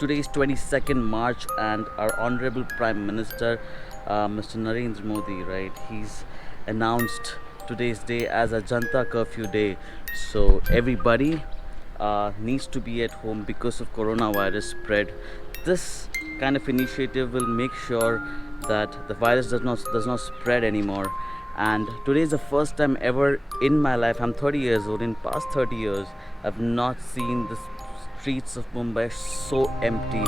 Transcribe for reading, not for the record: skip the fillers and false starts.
Today is 22nd March, and our Honorable Prime Minister, Mr. Narendra Modi, right? He's announced today's day as a Janta curfew day. So everybody needs to be at home because of coronavirus spread. This kind of initiative will make sure that the virus does not spread anymore. And today is the first time ever in my life. I'm 30 years old. In past 30 years, I've not seen the streets of Mumbai so empty.